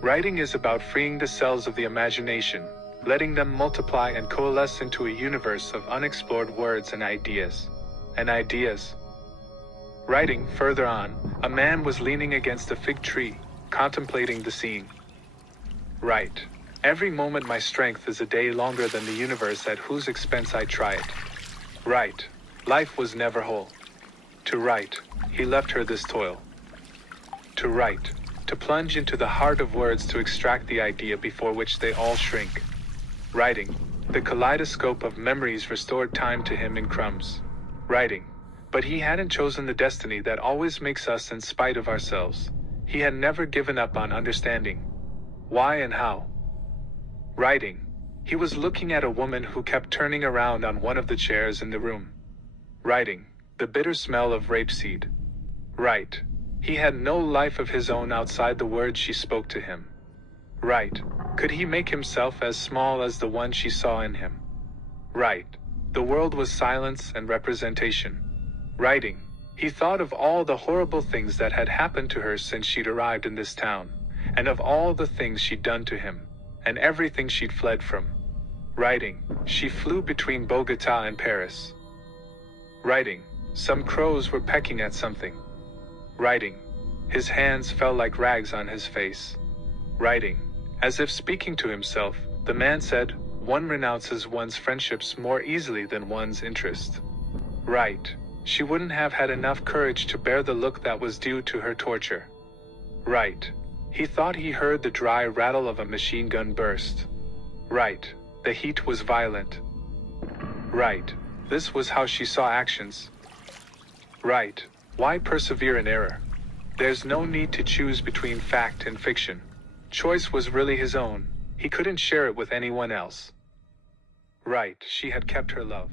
Writing is about freeing the cells of the imagination, letting them multiply and coalesce into a universe of unexplored words and ideas. Writing, further on, a man was leaning against a fig tree, contemplating the scene. Write. Every moment my strength is a day longer than the universe at whose expense I try it. Write. Life was never whole. To write, he left her this toil. To write, to plunge into the heart of words to extract the idea before which they all shrink. Writing, the kaleidoscope of memories restored time to him in crumbs. Writing, but he hadn't chosen the destiny that always makes us in spite of ourselves. He had never given up on understanding why and how. Writing, he was looking at a woman who kept turning around on one of the chairs in the room. Writing, the bitter smell of rapeseed. Write, he had no life of his own outside the words she spoke to him. Write, could he make himself as small as the one she saw in him? Write, the world was silence and representation. Writing, he thought of all the horrible things that had happened to her since she'd arrived in this town, and of all the things she'd done to him, and everything she'd fled from. Writing, she flew between Bogota and Paris. Writing, some crows were pecking at something. Writing, his hands fell like rags on his face. Writing, as if speaking to himself, the man said, one renounces one's friendships more easily than one's interest. Write, she wouldn't have had enough courage to bear the look that was due to her torture. Write, he thought he heard the dry rattle of a machine gun burst. Write, the heat was violent. Write, this was how she saw actions. Write, why persevere in error? There's no need to choose between fact and fiction. Choice was really his own. He couldn't share it with anyone else. Write, she had kept her love.